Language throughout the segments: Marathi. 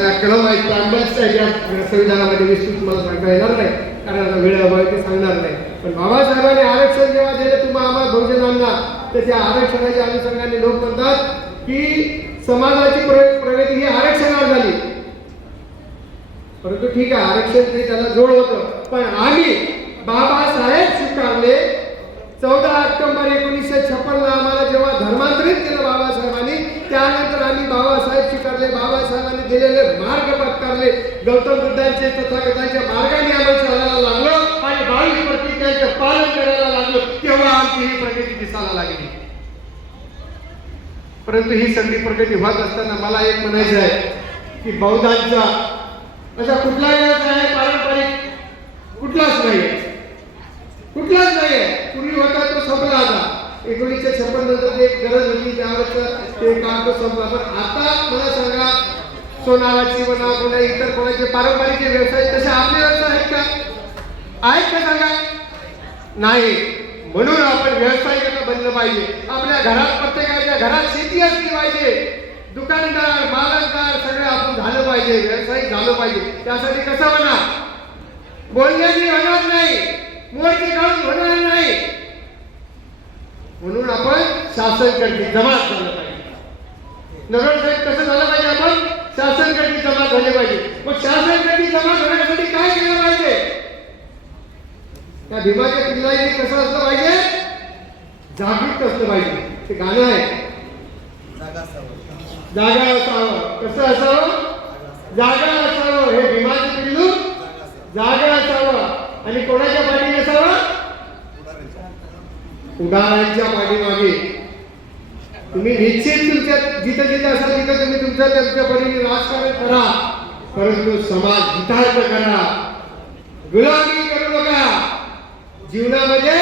ज्या कलम आहेत ट्रायबल्स आहेत या संविधानामध्ये निश्चित मला सांगता येणार नाही. कारण आता वेळ अभावी ते सांगणार नाही. पण बाबासाहेबांनी आरक्षण जेव्हा दिले तुम्हा आम्हाला बहुजनांना तर त्या आरक्षणाच्या अनुषंगाने लोक म्हणतात की समाजाची प्रगती ही आरक्षणावर झाली. परंतु ठीक आहे आरक्षण ते त्याला जोड होतं. पण आम्ही बाबासाहेब स्वीकारले चौदा ऑक्टोबर एकोणीसशे छप्पनला आम्हाला जेव्हा धर्मांतरित केलं बाबासाहेबांनी त्यानंतर आम्ही बाबासाहेब स्वीकारले बाबासाहेबांनी दिलेले मार्ग पत्कारले. गौतम बुद्धांचे तथागतांच्या मार्गाने आम्हाला चालायला लागलो आणि बावीस प्रतिज्ञांचे पालन करायला लागलो तेव्हा आमची ही प्रगती दिसायला लागली. परंतु ही सगळी प्रगती होत असताना मला एक म्हणायचं आहे की बौद्धांचा असा कुठला व्यवसाय पारंपरिक कुठलाच नाही. कुठलाच पूर्वी होता तो संपला आता. एकोणीसशे छप्पन नंतर एक गरज होती त्यावेळेस ते काम तो संपला. पण आता मला सांगा सोनाराची म्हणा कोणा इतर कोणाचे पारंपरिक जे व्यवसाय तसे आपले व्यवसाय आहेत का? आहेत का सांगा? नाही. म्हणून आपण व्यावसायिक बनलं पाहिजे. आपल्या घरात प्रत्येकाच्या घरात शेती असली पाहिजे. दुकानदार मालकदार सगळं आपण झालं पाहिजे. व्यावसायिक झालं पाहिजे. त्यासाठी कसं म्हणा बोलण्याची होणार नाही. मोर्चे काढून होणार नाही. म्हणून आपण शासन करते जमात झालं पाहिजे. नगर साहेब कसं झालं पाहिजे आपण? शासन करते जमात झाले पाहिजे. मग शासन करते जमात होण्यासाठी काय केलं पाहिजे? त्या भीमाच्या पिल्लाईने कसं असलं पाहिजे? जागृत असलं पाहिजे. ते गाणं आहे. जागा असावं. कसं असावं? जागा असावं. हे भीमाचं पिल्लू जागा असावं. आणि कोणाच्या पाठी असावं? उदाहरणांच्या पाठीमागे. तुम्ही निश्चित तुमच्या जिथं जिथं असाल तिथं तुम्ही तुमच्या त्यांच्या परीने राजकारण करा. परंतु समाज हितार्थ करा गुलामी करू नका. जीवनामध्ये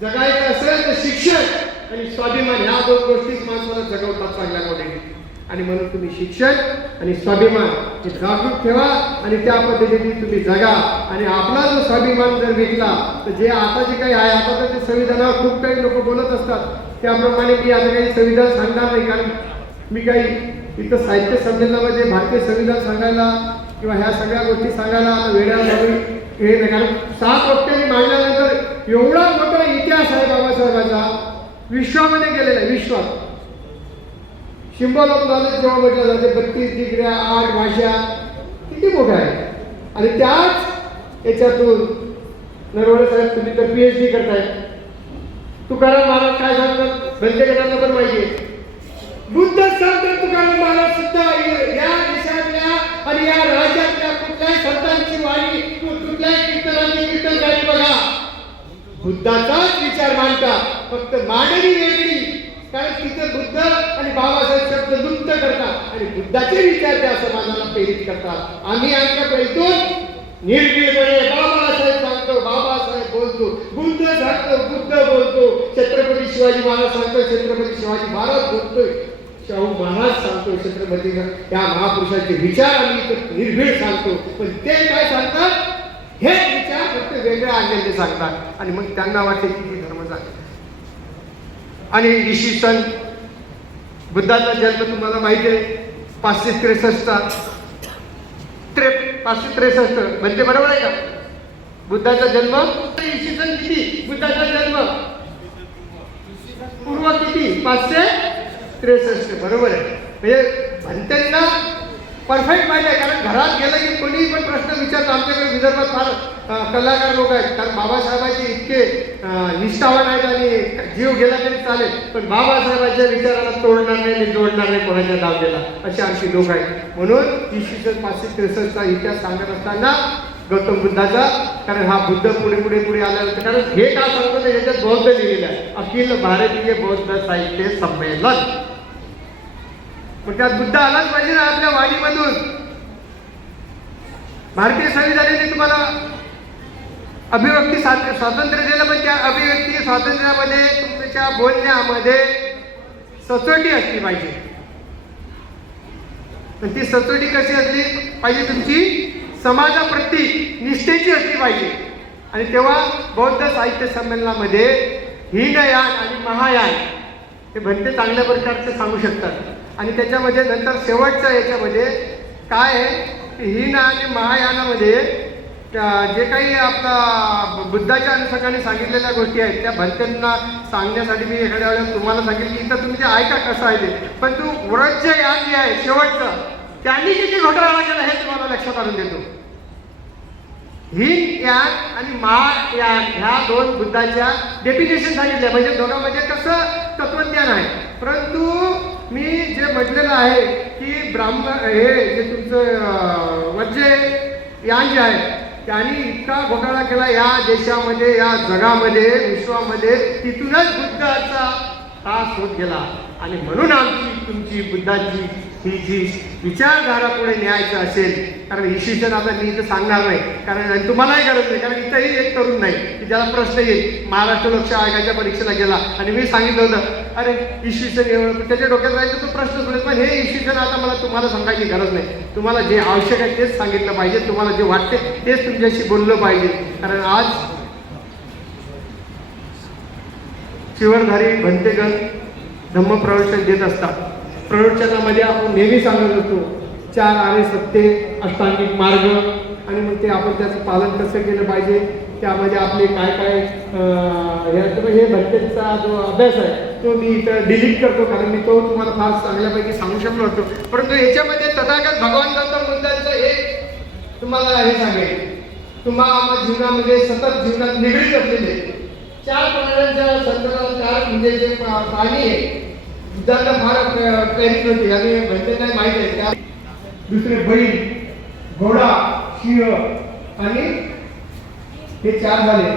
जगायचं असेल तर शिक्षण आणि स्वाभिमान ह्या दोन गोष्टीच माणसाला जगवतात चांगल्या पद्धतीने आणि म्हणून तुम्ही शिक्षण आणि स्वाभिमान हे जागरूक ठेवा आणि त्या पद्धतीने तुम्ही जगा. आणि आपला जो स्वाभिमान जर विकला तर जे आता जे काही आहे आता तर ते संविधानावर खूप काही लोक बोलत असतात. त्याप्रमाणे मी आता काही संविधान सांगणार नाही कारण मी काही इथं साहित्य संमेलनामध्ये भारतीय संविधान सांगायला किंवा ह्या सगळ्या गोष्टी सांगायला आता वेळा हे नाही. कारण सात वक्त्यांनी मांडल्यानंतर एवढा मोठा इतिहास आहे बाबासाहेबांचा. विश्वामध्ये गेलेला आहे विश्वात. सिम्बॉल ऑफ नॉलेज जेव्हा म्हटलं जाते बत्तीस डिग्र्या आठ भाषा किती मोठं आहे? आणि त्याच याच्यातून नरवडे साहेब तुम्ही तर पी एच डी करताय. तुकाराम महाराज काय सांगतात? बंदेकरांना पण माहिती आहे. बुद्ध सांगतात तुकाराम महाराज सुद्धा या देशातल्या आणि या राज्यातल्या कुठल्याही संतांची वाणी कु- कुठल्याही कीर्तनाची कीर्तनकारी बघा. बुद्धाचाच विचार मांडता फक्त मांडणी वेगळी. कारण तिथे बुद्ध आणि बाबासाहेब शब्द लुप्त करतात आणि बुद्धाचे विचार त्या समाजाला प्रेरित करतात. आम्ही आमच्या पैतून निर्भीडपणे बाबासाहेब सांगतो बाबासाहेब बोलतो बुद्ध सांगतो बुद्ध बोलतो. छत्रपती शिवाजी महाराज सांगतो छत्रपती शिवाजी महाराज बोलतोय. शाहू महाराज सांगतो छत्रपती त्या महापुरुषांचे विचार आम्ही निर्भीड सांगतो. पण ते काय सांगतात? हे विचार फक्त वेगळ्या आणलेले सांगतात. आणि मग त्यांना वाटते की धर्म सांगतात आणि इसवी सन बुद्धाचा जन्म तुम्हाला माहिती आहे पाचशे त्रेसष्टचा त्रे पाचशे त्रेसष्ट म्हणजे बरोबर आहे का? बुद्धाचा जन्म. इसवी सन किती? बुद्धाचा जन्म. पूर्व किती? पाचशे त्रेसष्ट बरोबर आहे. म्हणजे म्हणते ना परफेक्ट माहिती आहे कारण घरात गेलं की कोणीही पण प्रश्न विचारतो. आमच्याकडे विदर्भात फार कलाकार लोक आहेत. कारण बाबासाहेबांचे इतके निष्ठावान आहेत आणि जीव गेला तरी चालेल. पण बाबासाहेबांच्या विचाराला तोडणार नाही आणि जोडणार नाही कोणाच्या दावलेला असे आमचे लोक आहेत. म्हणून इसवी सन पाचशे त्रेसष्टचा इतिहास सांगत असताना गौतम बुद्धाचा कारण हा बुद्ध पुढे पुढे पुढे आल्यानंतर कारण हे का सांगतो? याच्यात बौद्ध लिहिलेलं आहे. अखिल भारतीय बौद्ध साहित्य संमेलन. पण त्यात बुद्ध आलाच पाहिजे ना आपल्या वाणीमधून भारतीय संविधानाने तुम्हाला अभिव्यक्ती स्वातंत्र्य दिलं पण त्या अभिव्यक्ती स्वातंत्र्यामध्ये तुमच्या बोलण्यामध्ये सचोटी असली पाहिजे. पण ती सचोटी कशी असली पाहिजे? तुमची समाजाप्रती निष्ठेची असली पाहिजे. आणि तेव्हा बौद्ध साहित्य संमेलनामध्ये हीनयान आणि महायान हे भंते चांगल्या प्रकारचे सांगू शकतात. आणि त्याच्यामध्ये नंतर शेवटच्या याच्यामध्ये काय आहे? की हीन आणि महायानामध्ये जे काही आपला बुद्धाच्या अनुषंगाने सांगितलेल्या गोष्टी आहेत त्या भंत्यांना सांगण्यासाठी मी एखाद्या वेळेला तुम्हाला सांगेल की इथं तुम्ही ते ऐका कसं आहे ते. पण तू व्रत जे यान जे आहे शेवटचं त्यांनी किती घोटाळा केला हे तुम्हाला लक्षात आणून देतो. हिन यान आणि महा यान ह्या दोन बुद्धाच्या डेफिनेशन सांगितल्या. म्हणजे दोघांमध्ये कसं तत्वज्ञान आहे. परंतु मी जे म्हटलेलं आहे की ब्राह्मण हे जे तुमचं वज्जे यान जे आहे त्यांनी इतका घोटाळा केला या देशामध्ये या जगामध्ये विश्वामध्ये तिथूनच बुद्धाचा हा शोध गेला. आणि म्हणून आमची तुमची बुद्धाची ही जी विचारधारा पुढे न्यायचं असेल कारण इशिजन आता मी इथं सांगणार नाही. कारण आणि तुम्हालाही गरज नाही कारण इथंही एक तरुण नाही की ज्याला प्रश्न येईल महाराष्ट्र लोकशाही आयोगाच्या परीक्षेला गेला. आणि मी सांगितलं होतं अरे इशिजन एवढं त्याच्या डोक्यात राहायचं तो प्रश्न सोडेल पण हे इशिजन आता मला तुम्हाला सांगायची गरज नाही. तुम्हाला जे आवश्यक आहे तेच सांगितलं पाहिजे तुम्हाला जे वाटते तेच तुमच्याशी बोललं पाहिजे. कारण आज शिवरधारी भंतेगण धम्म प्रवचन देत असतात. प्रवचनामध्ये आपण नेहमी सांगत असतो चार आरे सत्य अष्टांगिक मार्ग आणि मग ते आपण त्याचं पालन कसं केलं पाहिजे त्यामध्ये आपले काय काय ह्या हे असतं. हे जो अभ्यास आहे तो मी इथं डिलीट करतो कारण मी तो तुम्हाला फार चांगल्यापैकी सांगू शकलो होतो परंतु याच्यामध्ये तथागत भगवान गौतम बुद्धांचं एक तुम्हाला हे सांगेल तुम्हाला जीवनामध्ये सतत जीवनात निगडीत असलेले चार प्राण्यांच्या संदर्भात चार म्हणजे जे प्राणी आहे बुद्धांना फार प्रे- प्रेरित होते. आणि म्हणजे नाही माहीत आहे त्या दुसरे बैल घोडा सिंह आणि हे चार झाले.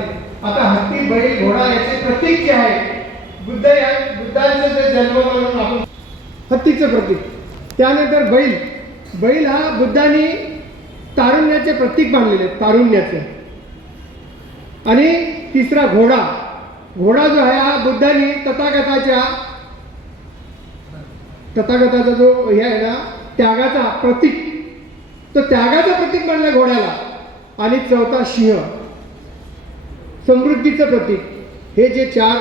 आता हत्ती बैल घोडा याचे प्रतीक जे आहे बुद्ध या बुद्धांचं जे जन्म म्हणून आपण हत्तीचं प्रतीक. त्यानंतर बैल. बैल हा बुद्धांनी तारुण्याचे प्रतीक मानलेले तारुण्याचे. आणि तिसरा घोडा. घोडा जो आहे हा बुद्धांनी तथागताच्या तथागताचा जो हे आहे ना त्यागाचा प्रतीक. तो त्यागाचं प्रतीक मानलं घोड्याला. आणि चौथा सिंह. समृद्धीचं प्रतीक. हे जे चार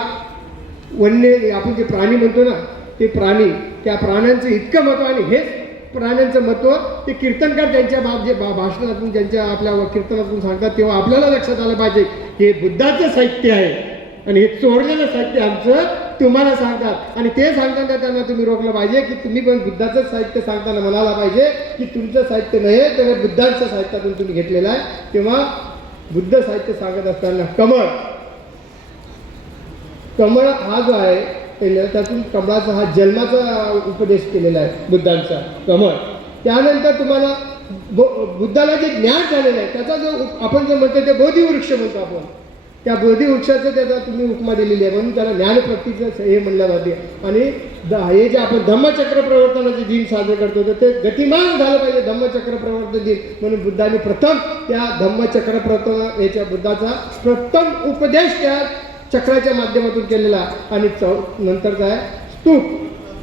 वन्य आपण जे प्राणी म्हणतो ना ते प्राणी त्या प्राण्यांचं इतकं महत्त्व आणि हेच प्राण्यांचं महत्त्व ते कीर्तनकार त्यांच्या बाब जे भा- भाषणातून ज्यांच्या आपल्या कीर्तनातून सांगतात तेव्हा आपल्याला लक्षात आलं पाहिजे हे बुद्धाचं साहित्य आहे. आणि हे चोरलेलं साहित्य आमचं तुम्हाला सांगतात. आणि ते सांगताना त्यांना तुम्ही रोखलं पाहिजे की तुम्ही पण बुद्धाचं साहित्य सांगताना म्हणाला पाहिजे की तुमचं साहित्य नाही तर बुद्धांच्या साहित्यातून तुम्ही घेतलेलं आहे. तेव्हा बुद्ध साहित्य सांगत असताना कमळ. कमळ हा जो आहे त्यातून कमळाचा हा जन्माचा उपदेश केलेला आहे बुद्धांचा कमळ. त्यानंतर तुम्हाला बुद्धाला जे ज्ञान झालेलं आहे त्याचा जो आपण जे म्हणतो ते बोधिवृक्ष म्हणतो आपण. त्या बोधिवृक्षाचं त्याचा तुम्ही उपमा दिलेली आहे. म्हणून त्याला ज्ञानप्रतीचं हे म्हणलं जाते. आणि द- हे जे आपण धम्मचक्र प्रवर्तनाचे दिन साजरे करतो तर ते गतिमान झालं पाहिजे धम्मचक्र प्रवर्तन दिन. म्हणून बुद्धाने प्रथम त्या धम्मचक्र प्रवर्तन याच्या बुद्धाचा प्रथम उपदेश त्या चक्राच्या माध्यमातून केलेला. आणि चौ नंतर काय? स्तूप.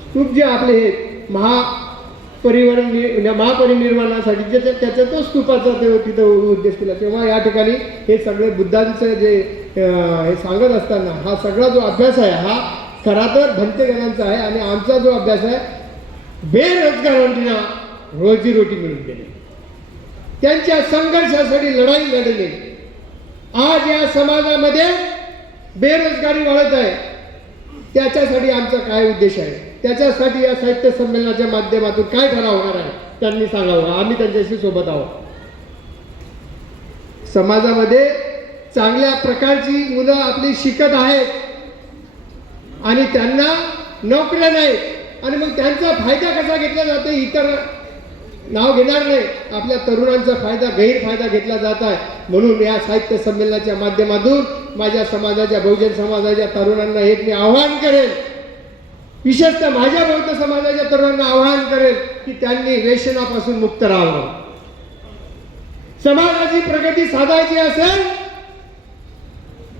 स्तूप जे आपले हे महा परिवहन नि- म्हणजे महापरिनिर्वाणासाठी जे ते- त्याचा तो स्तूपाचा ते तिथं उद्देश केला. तेव्हा या ठिकाणी हे सगळे बुद्धांचं जे हे सांगत असताना हा सगळा जो अभ्यास आहे हा खरा तर भंतेगणांचा आहे आणि आमचा जो अभ्यास आहे बेरोजगारांना रोजीरोटी मिळून देणे त्यांच्या संघर्षासाठी लढाई लढणे आज या समाजामध्ये बेरोजगारी वाढत आहे. त्याच्यासाठी आमचा काय उद्देश आहे? त्याच्यासाठी या साहित्य संमेलनाच्या माध्यमातून काय ठराव होणार आहे? त्यांनी सांगावं. आम्ही त्यांच्याशी सोबत आहोत. समाजामध्ये चांगल्या प्रकारची मुलं आपली शिकत आहेत आणि त्यांना नोकऱ्या नाही आणि मग त्यांचा फायदा कसा घेतला जातो? इतर नाव घेणार नाही. आपल्या तरुणांचा फायदा गैरफायदा घेतला जात आहे. म्हणून या साहित्य संमेलनाच्या माध्यमातून माझ्या समाजाच्या बहुजन समाजाच्या तरुणांना एक मी आव्हान करेल विशेषतः माझ्या बौद्ध समाजाच्या तरुणांना आवाहन करेल की त्यांनी व्यसनापासून मुक्त राहावं. समाजाची प्रगती साधायची असेल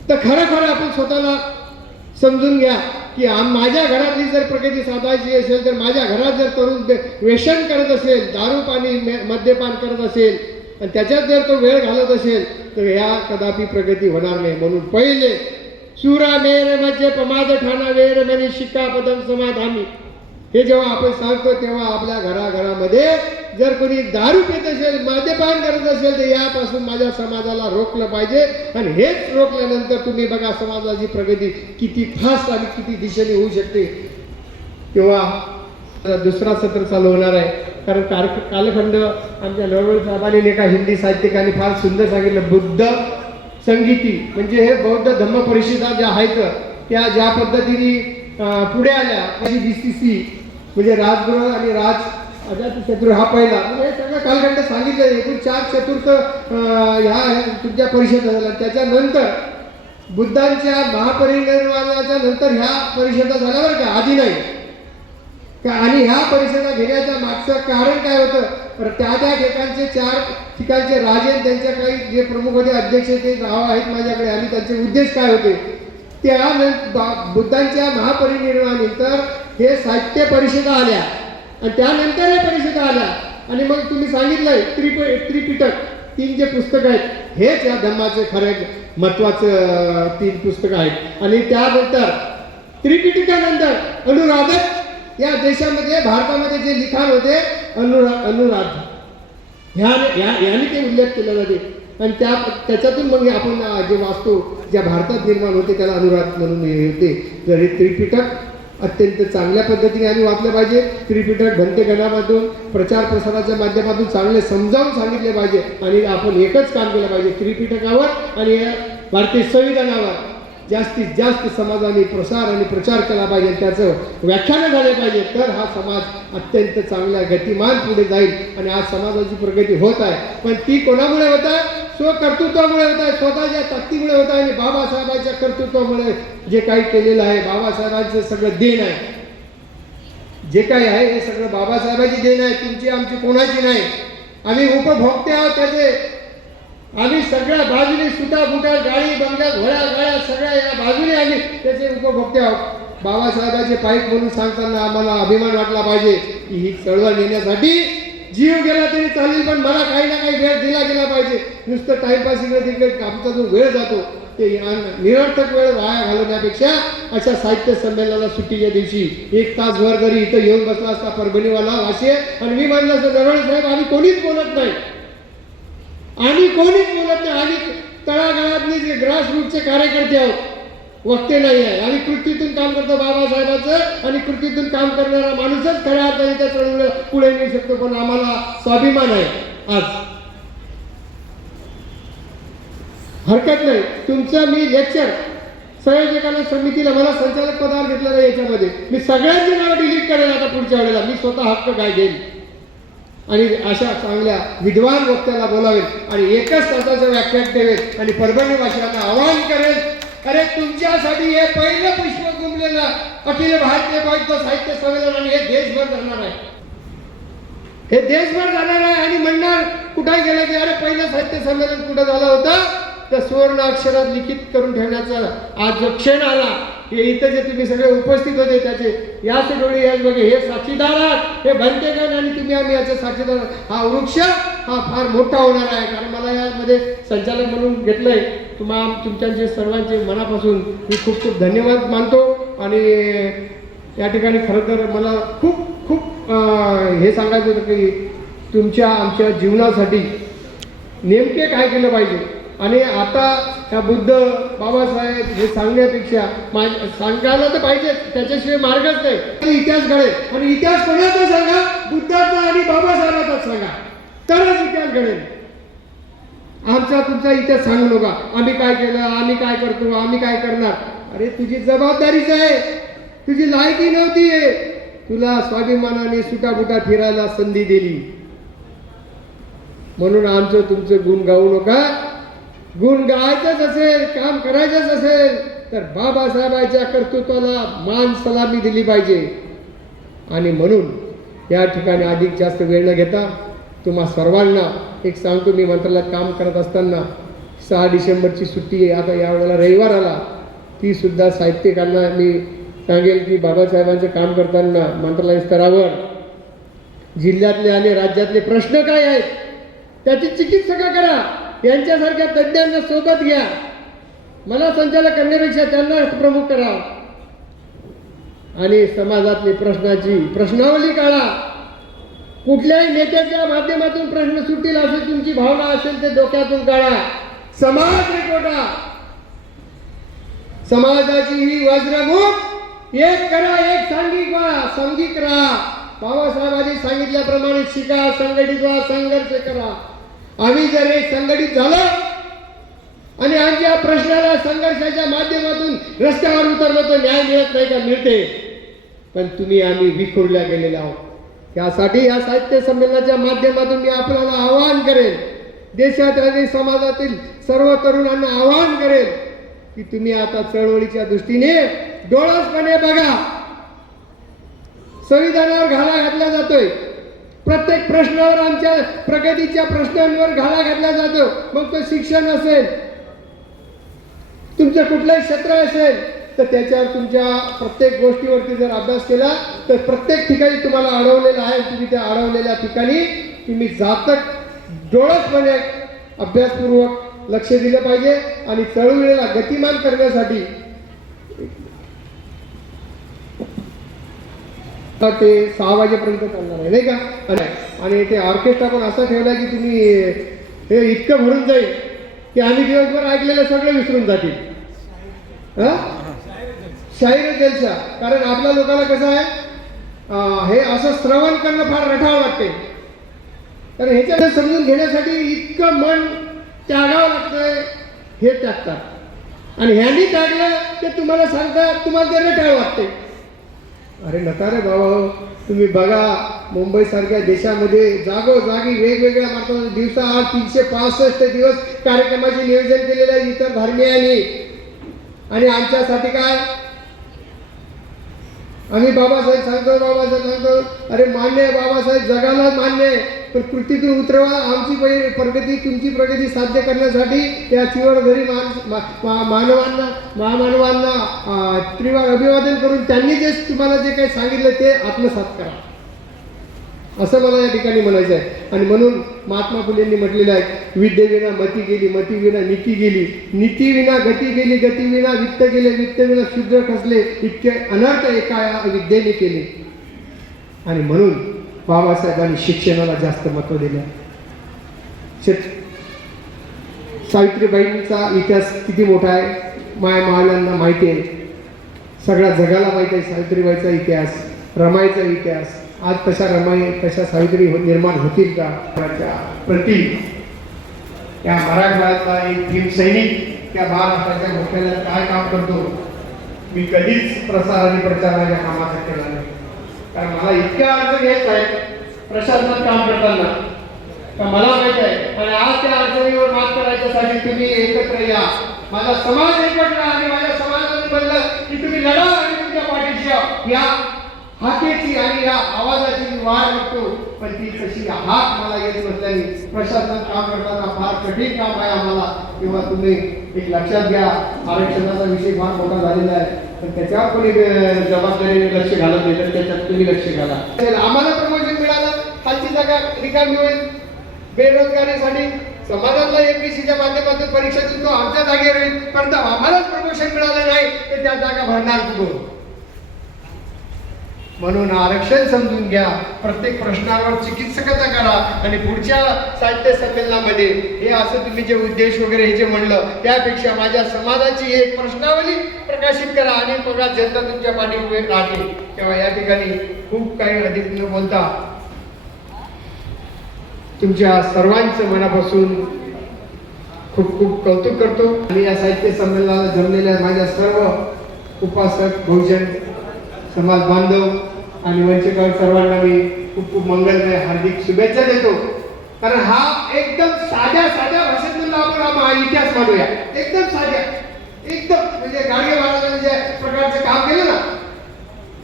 तर खरं खरं आपण स्वतःला समजून घ्या की माझ्या घरातली जर प्रगती साधायची असेल तर माझ्या घरात जर तरुण व्यसन करत असेल दारू पाणी मद्यपान करत असेल आणि त्याच्यात जर तो वेळ घालत असेल तर ह्या कदापि प्रगती होणार नाही. म्हणून पहिले सुरा मेर मध्य प्रमाद ठाणा वेर मनी शिका पदम समाधामी हे जेव्हा आपण सांगतो तेव्हा आपल्या घराघरामध्ये जर कोणी दारू पित असेल माद्यपान करत असेल तर यापासून माझ्या समाजाला रोखलं पाहिजे. आणि हेच रोखल्यानंतर तुम्ही बघा समाजाची प्रगती किती फास्ट आणि किती दिशेने होऊ शकते. तेव्हा आता दुसरा सत्र चालू होणार आहे. कारण कार कालखंड आमच्या नवळ साहेबांनी एका हिंदी साहित्यिकाने फार सुंदर सांगितलं बुद्ध संगीती म्हणजे हे बौद्ध धम्म परिषदा ज्या आहेत त्या ज्या पद्धतीने पुढे आल्या म्हणजे बी सी सी म्हणजे राजगृह आणि राज चतुर्थ हा पहिला. म्हणजे सगळं कालखंड सांगितलं एकूण चार चतुर्थ ह्या तुमच्या परिषद झाल्या. त्याच्यानंतर बुद्धांच्या महापरिनिर्वाणाच्या नंतर ह्या परिषदा झाल्या बरं का? आधी नाही. का आणि ह्या परिषदा घेण्याच्या मागचं कारण काय होतं? तर त्या त्या ठिकाणचे चार ठिकाणचे राजे त्यांच्या काही जे प्रमुख होते अध्यक्ष ते नाव आहेत माझ्याकडे आणि त्यांचे उद्देश काय होते? त्या बुद्धांच्या महापरिनिर्वाणानंतर हे साहित्य परिषदा आल्या. आणि त्यानंतर या परिषदा आल्या. आणि मग तुम्ही सांगितलंय त्रिप त्रिपिटक तीन जे पुस्तक आहेत हेच या धम्माचे खरे महत्वाचं तीन पुस्तकं आहेत. आणि त्यानंतर त्रिपिटकानंतर अनुराधक या देशामध्ये भारतामध्ये जे लिखाण होते अनुरा अनुराध. ह्या या याने ते उल्लेख केला जाते. आणि त्या त्याच्यातून मग आपण जे वाचतो ज्या भारतात निर्माण होते त्याला अनुराध म्हणून हे होते. तर हे त्रिपिटक अत्यंत चांगल्या पद्धतीने आम्ही वाचलं पाहिजे. त्रिपिटक घंटेगणामधून प्रचार प्रसाराच्या माध्यमातून चांगले समजावून सांगितले पाहिजे. आणि आपण एकच काम केलं पाहिजे त्रिपिटकावर आणि या भारतीय संविधानावर. जास्तीत जास्त समाजाने प्रसार आणि प्रचार केला पाहिजे त्याचं व्याख्यान झाले पाहिजे तर हा समाज अत्यंत चांगल्या गतिमान पुढे जाईल आणि आज समाजाची प्रगती होत आहे. पण ती कोणामुळे होत आहे? स्वकर्तृत्वामुळे होत आहे स्वतःच्या ताकदीमुळे होत आहे आणि बाबासाहेबांच्या कर्तृत्वामुळे जे काही केलेलं आहे बाबासाहेबांचं सगळं देण आहे. जे काही आहे हे सगळं बाबासाहेबांची देण आहे तुमची आमची कोणाची नाही. आम्ही उपभोक्ते आहोत त्याचे आम्ही सगळ्या बाजूने सुटा बुटा गाडी बंगल्या घोड्या गाड्या सगळ्या या बाजूने आम्ही त्याचे उपभोक्ते आहोत. बाबासाहेबांचे पाईक म्हणून सांगताना आम्हाला अभिमान वाटला पाहिजे की ही चळवळ नेण्यासाठी जीव गेला तरी चालेल पण मला काही ना काही वेळ दिला गेला पाहिजे. नुसतं टाईमपास इकडे तिकडे आमचा जो वेळ जातो ते निरर्थक वेळ वाया घालवण्यापेक्षा अशा साहित्य संमेलनाला सुट्टीच्या दिवशी एक तासभर जरी इथं येऊन बसला असता परभणीवाला वाशे. आणि मी म्हणलं असं नरवणे साहेब आम्ही कोणीच बोलत नाही. आम्ही कोणीच बोलत नाही. आम्ही तळागाळातले जे ग्रासरूटचे कार्यकर्ते आहोत वक्ते नाही आहे. आम्ही कृतीतून काम करतो बाबासाहेबांचं आणि कृतीतून काम करणारा माणूसच खऱ्या अर्थाने त्या चळवळीला पुढे नेऊ शकतो. पण आम्हाला स्वाभिमान आहे आज. हरकत नाही. तुमचं मी लेक्चर संयोजकांना समितीला मला संचालक पदावर घेतलेला याच्यामध्ये. मी सगळ्यांची नावं डिलीट करेल आता पुढच्या वेळेला. मी स्वतः हक्क काय घेईन? आणि अशा चांगल्या विद्वान वक्त्याला बोलावेल आणि एकच तासाचं व्याख्यान ठेवेल आणि परभणी वासियांना आवाहन करेल अरे तुमच्यासाठी हे पहिलं पुष्प गुंबलेलं अखिल भारतीय बौद्ध साहित्य संमेलन आणि हे देशभर जाणार आहे. हे देशभर जाणार आहे आणि म्हणणार कुठे गेलं की अरे पहिलं साहित्य संमेलन कुठं झालं होतं? तर सुवर्ण अक्षरात लिखित करून ठेवण्याचा आज जो क्षण आला हे इथं जे तुम्ही सगळे उपस्थित होते त्याचे याच डोळे याच बघे हे साक्षीदार आहात हे भंतेगण आणि तुम्ही आम्ही याचे साक्षीदार हा वृक्ष हा फार मोठा होणार आहे कारण मला यामध्ये संचालक म्हणून घेतलंय. तुम्हा तुमच्या सर्वांचे मनापासून मी खूप खूप धन्यवाद मानतो. आणि या ठिकाणी खरं तर मला खूप खूप हे सांगायचं होतं की तुमच्या आमच्या जीवनासाठी नेमके काय केलं पाहिजे? आणि आता त्या बुद्ध बाबासाहेब हे सांगण्यापेक्षा सांगायला तर पाहिजे त्याच्याशिवाय मार्गच नाही. इतिहास घडेल आणि इतिहास कोणाचा सांगा. बुद्धाचा आणि बाबासाहेबाचा सांगा. तरच इतिहास घडेल. आमचा तुमचा इतिहास सांगू नका. आम्ही काय केलं? आम्ही काय करतो? आम्ही काय करणार? अरे तुझी जबाबदारीच आहे. तुझी लायकी नव्हती. तुला स्वाभिमानाने सुटाबुटा फिरायला संधी दिली. म्हणून आमचं तुमचं गुण गाऊ नका. गुण गायचंच असेल काम करायचंच असेल तर बाबासाहेबांच्या कर्तृत्वाला मान सलामी दिली पाहिजे. आणि म्हणून या ठिकाणी अधिक जास्त वेळ न घेता तुम्हा सर्वांना एक सांगतो मी मंत्रालयात काम करत असताना सहा डिसेंबरची सुट्टी आहे आता यावेळेला रविवार आला. ती सुद्धा साहित्यिकांना मी सांगेल की बाबासाहेबांचं काम करताना मंत्रालय स्तरावर जिल्ह्यातले आणि राज्यातले प्रश्न काय आहेत त्याची चिकित्सका करा. यांच्यासारख्या तज्ज्ञांना सोबत घ्या. मला संचालक करण्यापेक्षा त्यांना प्रमुख करा आणि समाजातली प्रश्नाची प्रश्नावली काढा. कुठल्याही नेत्याच्या माध्यमातून प्रश्न सुटतील अशी तुमची भावना असेल ते डोक्यातून काढा. समाज रेकोटा समाजाची ही वज्रभूत एक करा एक सांगिक व्हा सांघिक राहा. बाबासाहेबांनी सांगितल्याप्रमाणे शिका संघटित व्हा संघर्ष करा. आम्ही जर एक संघटित झालो आणि आमच्या प्रश्नाला संघर्षाच्या माध्यमातून रस्त्यावर उतरलो तर न्याय मिळत नाही का? मिळते. पण तुम्ही आम्ही विखुरल्या गेलेले आहोत. त्यासाठी या साहित्य संमेलनाच्या माध्यमातून मी आपल्याला आवाहन करेन. देशात आणि समाजातील सर्व तरुणांना आवाहन करेन की तुम्ही आता चळवळीच्या दृष्टीने डोळसपणे बघा. संविधानावर घाला घातला जातोय. प्रत्येक प्रश्नावर आमच्या प्रगतीच्या प्रश्नांवर घाला घातला जातो. मग तो शिक्षण असेल तुमचं कुठलंही क्षेत्र असेल तर त्याच्यावर तुमच्या प्रत्येक गोष्टीवरती जर अभ्यास केला तर प्रत्येक ठिकाणी तुम्हाला अडवलेलं आहे. तुम्ही त्या अडवलेल्या ठिकाणी तुम्ही जातक डोळसपणे अभ्यासपूर्वक लक्ष दिलं पाहिजे आणि चळवळीला गतिमान करण्यासाठी तर ते सहा वाजेपर्यंत चालणार आहे नाही का? आणि- आणि ते ऑर्केस्ट्रा पण असं ठेवला की तुम्ही हे इतकं भरून जाईल की आम्ही दिवसभर ऐकलेलं सगळं विसरून जातील. हा? शाहीर जलसा कारण आपल्या लोकांना कसं आहे हे असं श्रवण करणं फार रठाव वाटते. कारण ह्याच्यात समजून घेण्यासाठी इतकं मन त्यागावं लागतंय हे त्यागतात. आणि ह्यांनी त्यागलं ते तुम्हाला सांगतात तुम्हाला ते रटाळ वाटते. अरे नका रे बाबा तुम्ही बघा मुंबईसारख्या देशामध्ये जागोजागी वेगवेगळ्या मार्गाने दिवसा आठ तीनशे पासष्ट दिवस कार्यक्रमाचे नियोजन केलेलं आहे इतर धर्मियांनी. आणि आमच्यासाठी काय? आम्ही बाबासाहेब सांगतो बाबासाहेब सांगतो अरे मान्य आहे बाबासाहेब जगाला मान्य आहे पण कृतीतून उतरवा आमची पहि- प्रगती तुमची प्रगती साध्य करण्यासाठी त्या चिवडघरी मान मा- मानवांना महामानवांना अं, त्रिवार अभिवादन करून त्यांनी जे तुम्हाला जे काही सांगितलं ते आत्मसात करा. असं मला या ठिकाणी म्हणायचं आहे. आणि म्हणून महात्मा फुलेंनी म्हटलेलं आहे विद्येविना मती गेली मतीविना नीती गेली. नीतीविना गती गेली गतीविना वित्त गेले वित्तविना शुद्ध खसले इतके अनर्थ एका विद्येने केले. आणि म्हणून बाबासाहेबांनी शिक्षणाला जास्त महत्त्व दिलं. सावित्रीबाईंचा इतिहास किती मोठा आहे माया मावल्यांना माहिती आहे. सगळ्या जगाला माहिती आहे सावित्रीबाईचा इतिहास रमाईचा इतिहास. आज कशा रमाई कशा सावित्री हो- निर्माण होतील का? प्रति या मराठवाड्यातला एक भीम सैनिक त्या महाराष्ट्राच्या मुख्यालयात काय काम करतो मी कधीच प्रसार आणि प्रचाराच्या कामाचा केला नाही. कारण मला इतक्या अर्ज घ्यायचा आहे प्रशासनात काम करताना. का मला माहीत आहे आणि आज त्या अडचणीवर मात करायच्यासाठी तुम्ही एकत्र या. माझा समाज एकत्र आणि माझ्या समाजाने म्हणलं की तुम्ही लढा आणि तुमच्या पाठीशी या. हाकेची आणि या आवाजाची मी वाढ बघतो पण ती तशी हाक मला येत नसल्याने प्रशासन काम करताना फार कठीण काम आहे आम्हाला. किंवा तुम्ही एक लक्षात घ्या आरक्षणाचा विषय फार मोठा झालेला आहे. पण त्याच्यावर कोणी जबाबदारीने लक्ष घालत नाही तर त्याच्यात तुम्ही लक्ष घाला. आम्हाला प्रमोशन मिळालं खालची जागा रिकामी होईल. बेरोजगारीसाठी समाजातला एमपीसीच्या माध्यमातून परीक्षा देतो आमच्या जागेवर होईल पण आम्हालाच प्रमोशन मिळालं नाही तर त्या जागा भरणार कुठून म्हणून आरक्षण समजून घ्या. प्रत्येक प्रश्नावर चिकित्सकता करा आणि पुढच्या साहित्य संमेलनामध्ये हे असं तुम्ही जे उद्देश वगैरे हे जे म्हणलं त्यापेक्षा माझ्या समाजाची एक प्रश्नावली प्रकाशित करा आणि बघा जनता तुमच्या पाठीपुढे राहते तेव्हा या ठिकाणी खूप काही अधिक न बोलता तुमच्या सर्वांचं मनापासून खूप खूप कौतुक करतो. आणि या साहित्य संमेलनाला जमलेल्या माझ्या सर्व उपासक बहुजन समाज बांधव आणि वंचित सर्वांना मी खूप खूप मंगलमय हार्दिक शुभेच्छा देतो. कारण हा एकदम साध्या साध्या भाषेतून आपण हा इतिहास मानूया एकदम साध्या. एकदम. म्हणजे गाडगे महाराजांनी ज्या प्रकारचं काम केलं ना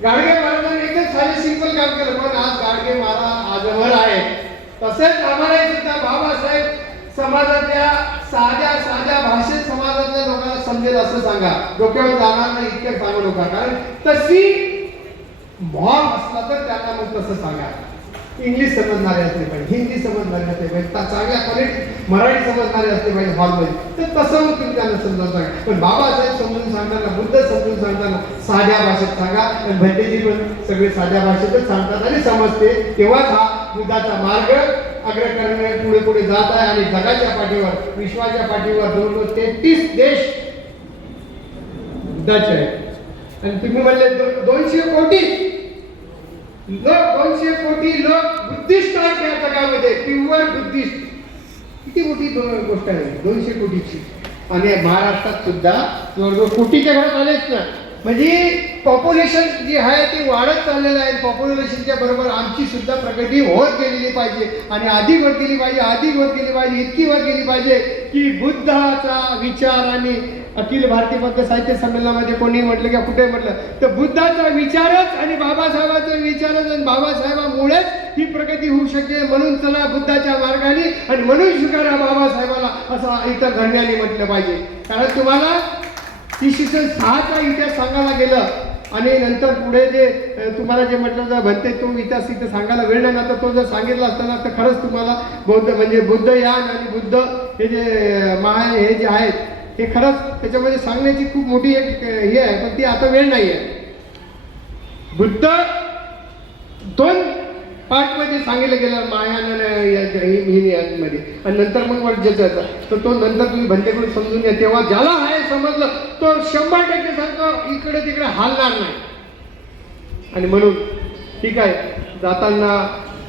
गाडगे महाराजांनी एकदम साधे सिंपल काम केलं. पण आज गाडगे महाराज आजवर आहे तसेच आम्हाला सुद्धा बाबासाहेब समाजातल्या साध्या साध्या भाषेत समाजातल्या लोकांना समजेल असं सांगा. डोक्यावर जाणार नाही इतकं सांगू नका कारण तशी मॉम असला तर त्यांना मग तसं सांगा. इंग्लिश समजणारे असले पाहिजे. हिंदी समजणारे असले पाहिजे. चांगल्या क्वालिटी मराठी समजणारे असले पाहिजे हॉलमध्ये तर तसं मग तुम्ही त्यांना समजावून सांगा. पण बाबासाहेब समजून सांगताना बुद्ध समजून सांगताना साध्या भाषेत सांगा. आणि भंडेजी पण सगळे साध्या भाषेतच सांगतात आणि समजते. तेव्हाच हा बुद्धाचा मार्ग अग्रकरणे पुढे पुढे जात आहे आणि जगाच्या पाठीवर विश्वाच्या पाठीवर दोन तेहतीस देश बुद्धाचे आहेत. आणि तुम्ही म्हणले दोनशे कोटी? लोक दोनशे कोटी लोक बुद्धिस्ट आहेत या जगामध्ये प्युअर बुद्धिस्ट. किती मोठी गोष्ट आहे दोनशे कोटीची. आणि महाराष्ट्रात सुद्धा जवळजवळ कोटीच्या घरात आलेच ना. म्हणजे पॉप्युलेशन जी आहे ती वाढत चाललेलं आहे. पॉप्युलेशनच्या बरोबर आमची सुद्धा प्रगती होत गेलेली पाहिजे. आणि अधिक होत गेली पाहिजे अधिक होत गेली पाहिजे इतकी होत गेली पाहिजे की बुद्धाचा विचार आणि अखिल भारतीय मध्य साहित्य संमेलनामध्ये कोणी म्हटलं किंवा कुठे म्हटलं तर बुद्धाचा विचारच आणि बाबासाहेबांचा विचारच आणि बाबासाहेबामुळेच ही प्रगती होऊ शकते म्हणून चला बुद्धाच्या मार्गाने आणि म्हणून शिकारा बाबासाहेबाला असं इतर घडण्याने म्हटलं पाहिजे. कारण तुम्हाला इसवी सन सहाचा इतिहास सांगायला गेलं आणि नंतर पुढे जे तुम्हाला जे म्हटलं जर म्हणते तो इतिहास इथे सांगायला वेळ नाही ना तर तो जर सांगितला असताना तर खरंच तुम्हाला बौद्ध म्हणजे बुद्ध यान आणि बुद्ध हे जे महा हे जे आहेत हे खरंच त्याच्यामध्ये सांगण्याची खूप मोठी एक हे आहे पण ती आता वेळ नाही आहे बुद्ध दोन पार्टमध्ये सांगितलं गेलं मायान आणि आणि नंतर मग वर्जेचा तर तो नंतर तुम्ही भंतेकडून समजून घ्या. तेव्हा ज्याला आहे समजलं तो शंभर टक्के सांगतो इकडे तिकडे हालणार नाही. आणि म्हणून ठीक आहे जाताना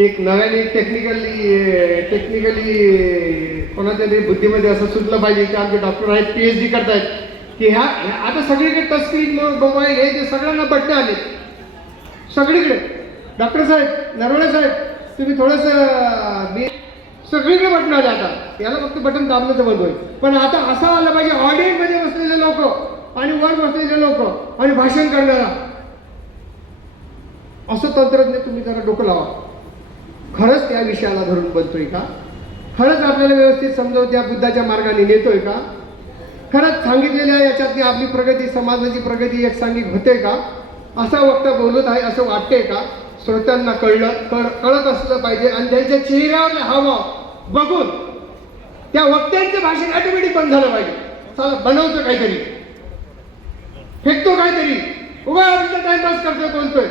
एक नव्याने टेक्निकली टेक्निकली कोणाच्या तरी बुद्धीमध्ये असं सुचलं पाहिजे की आमचे डॉक्टर आहेत पी एच डी करतायत. की ह्या आता सगळीकडे टचस्क्रीन मोबाईल हे ते सगळ्यांना बटणं आले. सगळीकडे. डॉक्टर साहेब नरवणे साहेब तुम्ही थोडंसं मी सगळीकडे बटन आले आता. याला फक्त बटन दाबलं तर होईल. पण आता असं आलं पाहिजे ऑडियन्समध्ये बसलेले लोक आणि वर बसलेले लोक आणि भाषण करणारा. असं तंत्रज्ञ तुम्ही जरा डोकं लावा. खरंच त्या विषयाला धरून बनतोय का? खरंच आपल्याला व्यवस्थित समजावून त्या बुद्धाच्या मार्गाने नेतोय का? खरंच सांगितलेल्या याच्यातली आपली प्रगती समाजाची प्रगती एक सांगिक होते का? असा वक्ता बोलत आहे असं वाटते का? श्रोत्यांना कळलं कळ कळत असलं पाहिजे आणि त्यांच्या चेहऱ्यावर हावभाव बघून त्या वक्त्यांचं भाषण ऑटोमॅटिक बंद झालं पाहिजे. चला बनवतो काहीतरी. फेकतो काहीतरी. उभा टाइमपास करतोय बोलतोय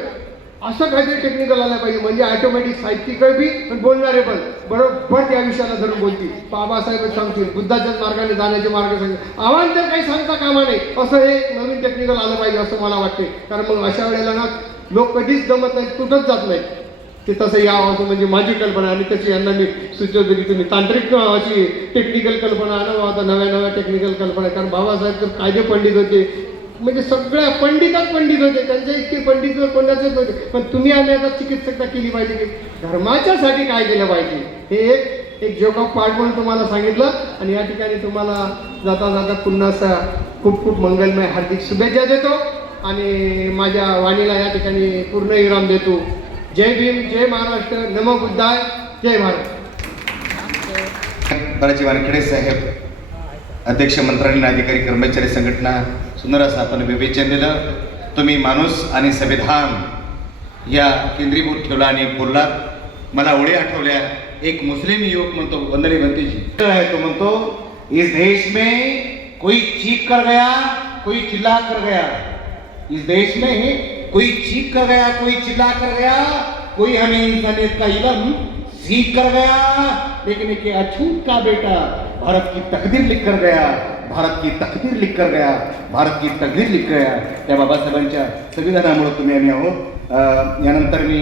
असं काहीतरी टेक्निकल आलं पाहिजे. म्हणजे ऑटोमॅटिक साहित्यिक बी बोलणारे पण. बरोबर त्या विषयाला धरून बोलतील. बाबासाहेब सांगतील बुद्धाच्याच मार्गाने जाण्याचे मार्ग सांगतील. आव्हान तर काही सांगता कामा नाही असं हे नवीन टेक्निकल आलं पाहिजे असं मला वाटते कारण मग अशा वेळेला ना लोक कधीच जमत नाही तुटत जात नाही ते तसं यावं असं म्हणजे माझी कल्पना आणि तशी यांना मी सुचवतो की तुम्ही तांत्रिक अशी टेक्निकल कल्पना आणावं आता नव्या नव्या टेक्निकल कल्पना. कारण बाबासाहेब तर कायदे पंडित होते. म्हणजे सगळ्या पंडितच पंडित होते. त्यांच्या इतके पंडित कोणाचे नव्हते पण तुम्ही आम्ही आता चिकित्सकता केली पाहिजे की धर्माच्यासाठी काय केलं पाहिजे? हे एक एक जोग ऑफ पार्ट म्हणून तुम्हाला सांगितलं आणि या ठिकाणी तुम्हाला जाता जाता पुन्हा असा खूप खूप मंगलमय हार्दिक शुभेच्छा देतो आणि माझ्या वाणीला या ठिकाणी पूर्ण विराम देतो. जय भीम जय महाराष्ट्र नम बुद्धाय जय भारत. बालाजी वानखेडे साहेब अध्यक्ष मंत्रालयीन अधिकारी कर्मचारी संघटना सुंदर असं आपण विवेचन दिलं तुम्ही माणूस आणि संविधान या केंद्रीभूत ठेवला आणि बोललात मला ओळी आठवल्या. एक मुस्लिम युवक म्हणतो वंदनी भंतीजी तो म्हणतो इस देश में कोई चीख कर गया कोई चिल्ला कर गया. इस देश में कोई चीख कर गया कोई चिल्ला कर गया कोई हमें इंसानियत का इलम सीख कर गया। लेकिन एक अछूत का बेटा भारत की तकदीर लिख कर गया। भारत की तकदीर लिख कर गया भारत की तकदीर लिख गया। त्या बाबासाहेबांच्या संविधानामुळे तुम्ही आम्ही आहोत. यानंतर मी